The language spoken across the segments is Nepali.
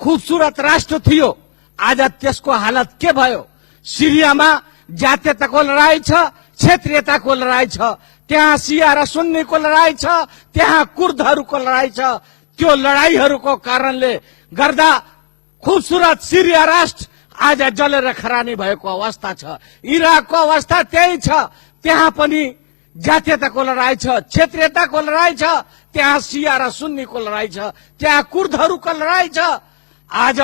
खूबसूरत राष्ट्र थियो। आज त्यसको हालत के भयो? सिरियामा जातीयताको लडाई छ, क्षेत्रीयताको लडाई छ, त्यहाँ सिया र सुन्नीको लडाई छ, त्यहाँ कुर्दहरूको लडाई छ। त्यो लडाईहरूको कारणले गर्दा खूबसूरत सिरिया राष्ट्र आज जलेर खरानी भएको अवस्था छ। इराकको अवस्था त्यही छ, त्यहाँ पनि जातीयताको लडाई छ, क्षेत्रीयताको लडाई छ, त्यहाँ सिया र सुन्नीको लडाई छ, त्यहाँ कुर्दहरूको लडाई छ। आज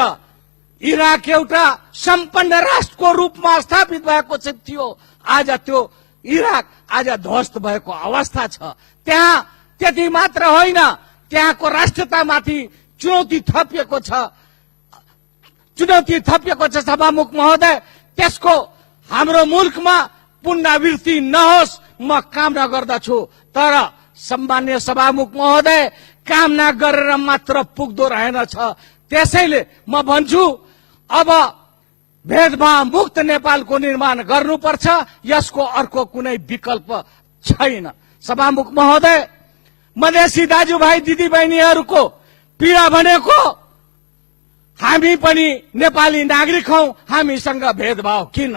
इराक एउटा सम्पन्न राष्ट्रको रूपमा स्थापित भएको थियो। आज त्यो इराक आज ध्वस्त भएको अवस्था छ। त्यहाँ त्यति मात्र होइन, त्यहाँको राष्ट्रतामाथि चुनौती थपिएको छ। सभामुख महोदय, त्यसको हाम्रो मुलुकमा पुनरावृत्ति नहोस् म कामना गर्दछु। तर सम्मान्य सभामुख महोदय, कामना गरेर मात्र पुग्दो रहेनछ। त्यसैले म भन्छु, अब भेदभाव मुक्त नेपालको निर्माण गर्नुपर्छ। यसको अर्को कुनै विकल्प छैन। सभामुख महोदय, मधेसी दाजुभाइ दिदीबहिनीहरूको पीडा भनेको हामी पनि नेपाली नागरिक हौं, हामीसँग भेदभाव किन?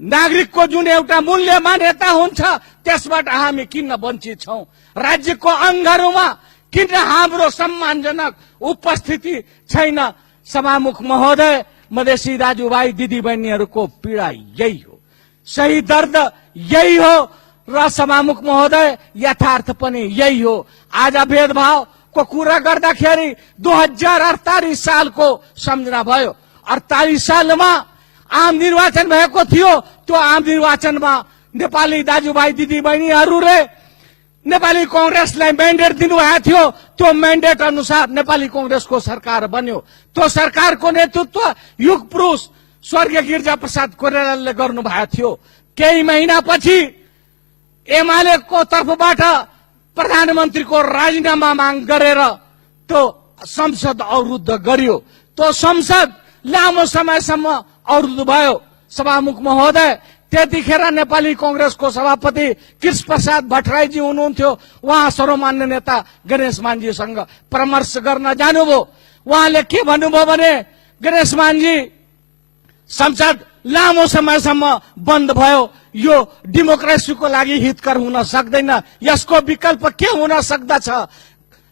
नागरिकको जुन एउटा मूल्य मान्यता हुन्छ त्यसबाट हामी किन वञ्चित छौं? राज्यको अङ्गहरूमा किन हाम्रो सम्मानजनक उपस्थिति छैन? सभामुख महोदय, मधेसी दाजुभाइ दिदीबहिनीहरूको पीडा यही हो, सही दर्द यही हो र सभामुख महोदय यथार्थ पनि यही हो। आज भेदभाव को कुरा गर्दाखेरि 2048 सालको सम्झना भयो। 48 सालमा आम निर्वाचन भएको थियो। त्यो आम निर्वाचनमा नेपाली दाजुभाइ दिदीबहिनीहरूले नेपाली कांग्रेसलाई म्यान्डेट दिनुभएको थियो। त्यो म्यान्डेट अनुसार नेपाली कांग्रेसको सरकार बन्यो। त्यो सरकारको नेतृत्व युग पुरुष स्वर्गीय गिरिजा प्रसाद कोइरालाले गर्नुभएको थियो। केही महिनापछि एमालेको तर्फबाट प्रधानमन्त्रीको राजीनामा माग गरेर त्यो संसद अवरुद्ध गरियो। त्यो संसद लामो समयसम्म अवरुद्ध भयो। सभामुख महोदय, त्यतिखेर नेपाली कांग्रेसको सभापति कृष्ण प्रसाद भट्टराईजी हुनुहुन्थ्यो। उहाँ सर्वमान्य नेता गणेश मानजीसँग परामर्श गर्न जानुभयो। उहाँले के भन्नुभयो भने, गणेश मानजी, संसद लामो समयसम्म बन्द भयो, यो डेमोक्रेसीको लागि हितकर हुन सक्दैन, यसको विकल्प के हुन सक्दछ?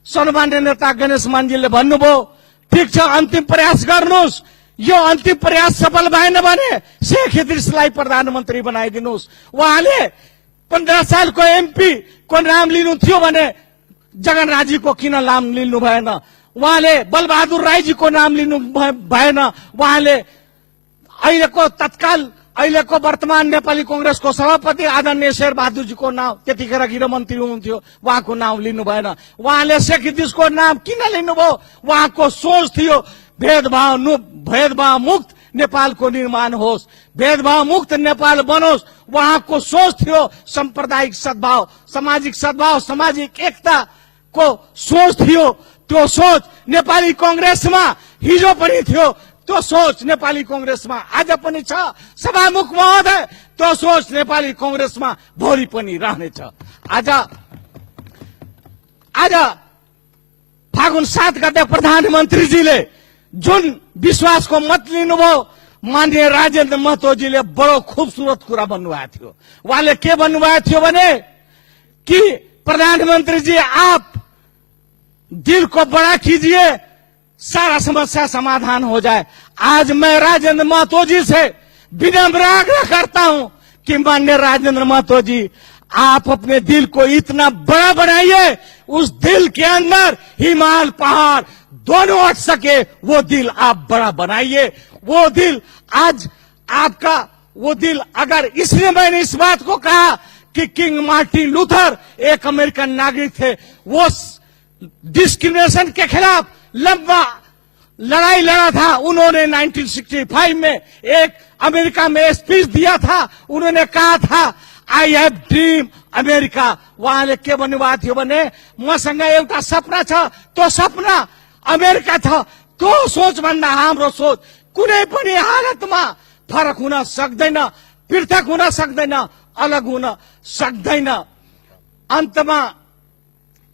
सम्मान्य नेता गणेश मानजीले भन्नुभयो, ठिक छ, अन्तिम प्रयास गर्नुहोस्। यो अन्तिम प्रयास सफल भएन भने शेख इद्रिसलाई प्रधानमन्त्री बनाइदिनुहोस्। उहाँले 15 सालको एमपी को नाम लिनु थियो भने जगनराजीको किन नाम लिनु भएन? उहाँले बलबहादुर राईजीको नाम लिनु भएन? उहाँले अहिलेको वर्तमान नेपाली कांग्रेसको सभापति आदरणीय शेरबहादुरजीको नाम, त्यतिखेर गृहमन्त्री हुनुहुन्थ्यो, उहाँको नाम लिनु भएन? उहाँले शेख इद्रिसको नाम किन लिनुभयो? उहाँको सोच थियो भेदभाव मुक्त नेपालको निर्माण होस्, भेदभाव मुक्त नेपाल बनोस्। उहाँको सोच थियो सांप्रदायिक सद्भाव, सामाजिक सद्भाव, सामाजिक एकता को सोच थियो। त्यो सोच नेपाली कांग्रेसमा हिजो पनि थियो, त्यो सोच नेपाली कांग्रेसमा आज पनि छ। सभामुख महोदय, त्यो सोच नेपाली कांग्रेसमा भोलि पनि रहनेछ। आज फागुन 7 गते प्रधानमन्त्रीजीले जुन विश्वासको मत लिनुभयो, माननीय राजेन्द्र महतोजीले बडो खूबसूरत कुरा भन्नुभएको थियो। उहाँले के भन्नुभएको थियो भने कि प्रधानमंत्री जी आप दिल को बड़ा कीजिए, सारा समस्या समाधान हो जाए। आज मैं राजेंद्र महतो जी से विनम्र आग्रह करता हूं कि माननीय राजेंद्र महतो जी, आप अपने दिल को इतना बड़ा बनाइए, उस दिल के अंदर हिमालय पहाड़ दोनों अट सके, वो दिल आप बड़ा बनाइए। वो दिल आज आपका, वो दिल, अगर इसलिए मैंने इस बात को कहा कि किंग मार्टिन लूथर एक अमेरिकन नागरिक थे, वो डिस्क्रिमिनेशन के खिलाफ लंबा लड़ाई लड़ा था। उन्होंने 1965 में एक अमेरिका में स्पीच दिया था। उन्होंने कहा था, आई हैव ड्रीम अमेरिका। उहाँले के भन्नुभएको थियो भने, मसँग एउटा सपना छ, त्यो सपना अमेरिका छ। त्यो सोच भन्दा हाम्रो सोच कुनै पनि हालतमा फरक हुन सक्दैन, पृथक हुन सक्दैन, अलग हुन सक्दैन। अन्तमा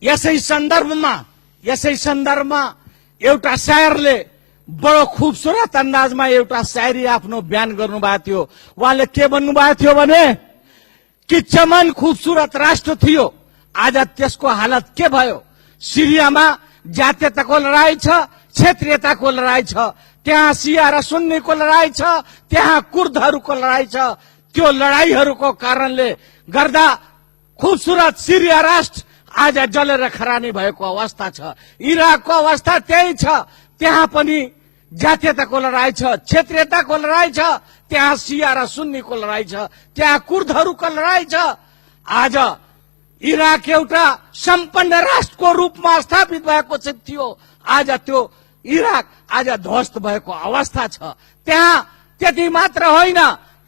यसै सन्दर्भमा एउटा शायरले बडो खुबसुरत अंदाजमा एउटा शायरी आफ्नो बयान गर्नुभएको थियो। उहाँले के भन्नुभएको थियो भने कि चमन खुबसुरत राष्ट्र थियो, आज त्यसको हालत के भयो? सिरियामा जातीयताको लडाई छ, क्षेत्रीयताको लडाई छ, त्यहाँ सिया र सुन्नीको लडाई छ, त्यहाँ कुर्दहरूको लडाई छ। त्यो लडाईहरूको कारणले गर्दा खुबसुरत सिरिया राष्ट्र आज जलेर खरानी भएको अवस्था छ। इराकको अवस्था त्यही छ, त्यहाँ पनि जातीयताको लडाई छ, क्षेत्रीयताको लडाई छ, त्यहाँ सिया र सुन्नीको लडाई छ, त्यहाँ कुर्दहरूको लडाई छ। आज इराक एउटा सम्पन्न राष्ट्रको रूपमा स्थापित भएको थियो, आज त्यो इराक आज ध्वस्त भएको अवस्था छ। त्यहाँ त्यति मात्र होइन,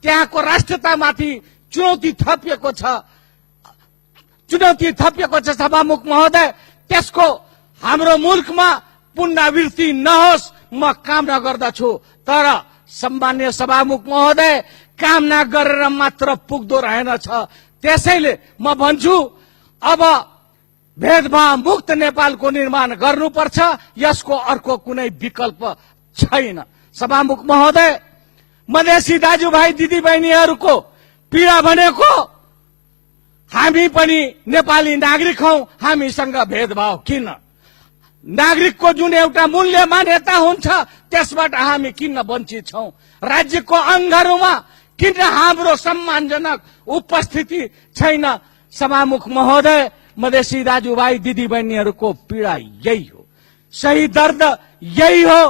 त्यहाँको राष्ट्रतामाथि चुनौती थपिएको छ, सभामुख महोदय। त्यसको हाम्रो मुलुकमा पुनरावृत्ति नहोस् म कामना गर्दछु। तर सम्मान्य सभामुख महोदय, कामना गरेर मात्र पुग्दो रहेनछ। त्यसैले म भन्छु अब भेदभाव मुक्त नेपालको निर्माण गर्नुपर्छ, यसको अर्को कुनै विकल्प छैन। सभामुख महोदय, मधेसी दाजुभाइ दिदीबहिनीहरूको पीडा भनेको हामी पनि नेपाली नागरिक हौ, हामीसँग भेदभाव किन? नागरिकको जुन एउटा मूल्य मान्यता हुन्छ त्यसबाट हामी किन वञ्चित छौं? राज्यको अङ्गहरूमा किन हाम्रो सम्मानजनक उपस्थिति छैन? सभामुख महोदय, मधेसी दाजुभाइ दिदीबहिनीहरूको पीडा यही हो, सही दर्द यही हो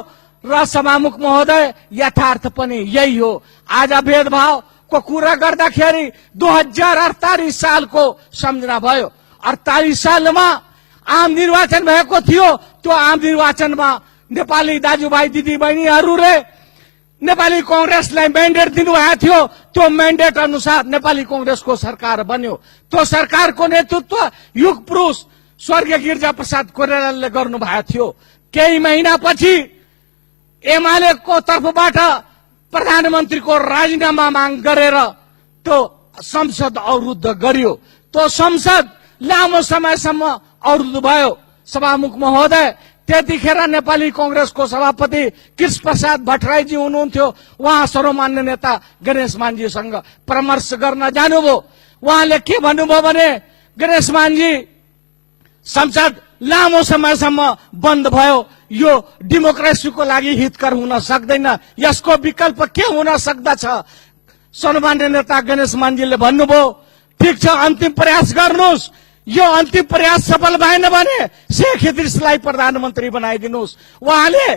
र सभामुख महोदय यथार्थ पनि यही हो। आज भेदभाव को कुरा गर्दाखेरि 2048 सालको सम्झना भयो। 48 सालमा आम निर्वाचन भएको थियो। त्यो आम निर्वाचनमा नेपाली दाजुभाइ दिदीबहिनीहरूले नेपाली कांग्रेसलाई म्यान्डेट दिनुभएको थियो। त्यो म्यान्डेट अनुसार नेपाली कांग्रेसको सरकार बन्यो। त्यो सरकारको नेतृत्व युग पुरुष स्वर्गीय गिरिजा प्रसाद कोइरालाले गर्नुभएको थियो। केही महिनापछि एमालेको तर्फबाट प्रधानमन्त्रीको राजीनामा माग गरेर त्यो संसद अवरुद्ध गरियो। त्यो संसद लामो समयसम्म अवरुद्ध भयो। सभामुख महोदय, त्यतिखेर नेपाली कांग्रेसको सभापति कृष्ण प्रसाद भट्टराईजी हुनुहुन्थ्यो। उहाँ सर्वमान्य नेता गणेश मानजीसँग परामर्श गर्न जानुभयो। उहाँले के भन्नुभयो भने गणेश मानजी, संसद लामो समयसम्म बन्द भयो, यो डेमोक्रेसीको लागि हितकर हुन सक्दैन, यसको विकल्प के हुन सक्दछ? सम्मान्य नेता गणेश मानजीले भन्नुभयो, ठीक छ, अन्तिम प्रयास गर्नुहोस्। यो अन्तिम प्रयास सफल भएन भने शेख इद्रिसलाई प्रधानमन्त्री बनाइदिनुहोस्। उहाँले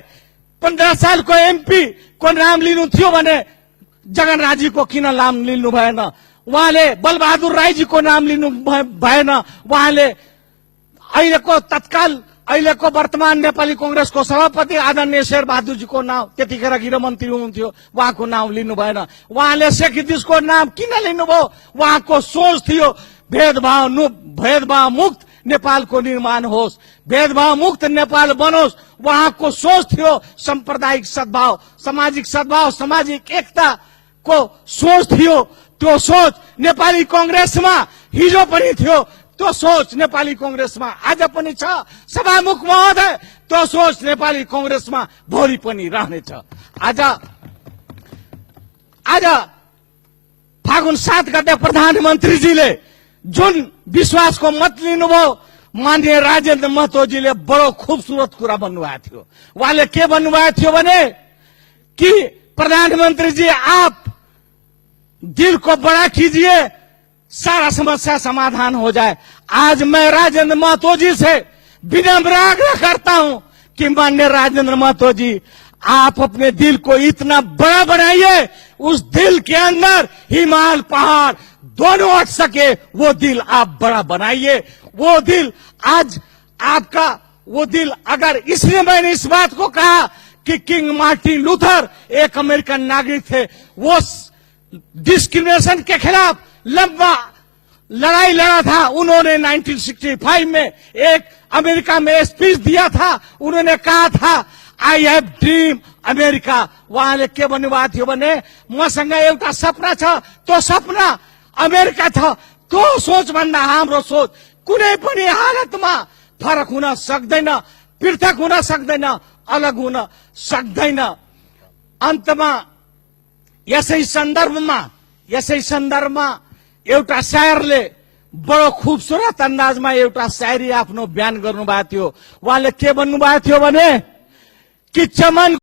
15 सालको एमपी को नाम लिनु थियो भने जगनराजीको किन नाम लिनु भएन? उहाँले बलबहादुर राईजीको नाम लिनु भएन? उहाँले अहिलेको वर्तमान नेपाली कांग्रेसको सभापति आदरणीय शेरबहादुरजीको नाम, त्यतिखेर गृहमन्त्री हुनुहुन्थ्यो, उहाँको नाम लिनु भएन? उहाँले शेख इद्रिसको नाम किन लिनुभयो? उहाँको सोच थियो भेदभाव मुक्त नेपालको निर्माण होस्, भेदभाव मुक्त नेपाल बनोस्। उहाँको सोच थियो सांप्रदायिक सद्भाव, सामाजिक सद्भाव, सामाजिक एकता को सोच थियो। त्यो सोच नेपाली कांग्रेसमा हिजो पनि थियो, त्यो सोच नेपाली कांग्रेसमा आज पनि छ। सभामुख महोदय, त्यो सोच नेपाली कांग्रेसमा भोलि पनि रहनेछ। आज फागुन 7 गते प्रधानमन्त्रीजीले जुन विश्वासको मत लिनुभयो, माननीय राजेन्द्र महतोजीले बडो खूबसूरत कुरा भन्नुभएको थियो। उहाँले के भन्नुभएको थियो भने कि प्रधानमंत्री जी आप दिल को बड़ा कीजिए, सारा समस्या समाधान हो जाए। आज मैं राजेंद्र महतो जी से विनम्र आग्रह करता हूं कि माननीय राजेंद्र महतो जी, आप अपने दिल को इतना बड़ा बनाइए, उस दिल के अंदर हिमालय पहाड़ दोनों अट सके, वो दिल आप बड़ा बनाइए। वो दिल आज आपका, वो दिल अगर, इसलिए मैंने इस बात को कहा कि किंग मार्टिन लूथर एक अमेरिकन नागरिक थे, वो डिस्क्रिमिनेशन के खिलाफ लंबा लड़ाई लड़ा था। उन्होंने 1965 में एक अमेरिका में स्पीच दिया था। उन्होंने कहा था आई हैव ड्रीम अमेरिका। उहाँले के भन्नुभएको थियो भने मसँग एउटा सपना छ, त्यो सपना अमेरिका छ। त्यो सोच भन्दा हाम्रो सोच कुनै पनि हालतमा फरक हुन सक्दैन, पृथक हुन सक्दैन, अलग हुन सक्दैन। अन्तमा यसै सन्दर्भमा एउटा शायरले बडो खुबसुरत अन्दाजमा एउटा शायरी आफ्नो बयान गर्नुभएको थियो। उहाँले के भन्नुभएको थियो भने कि चमन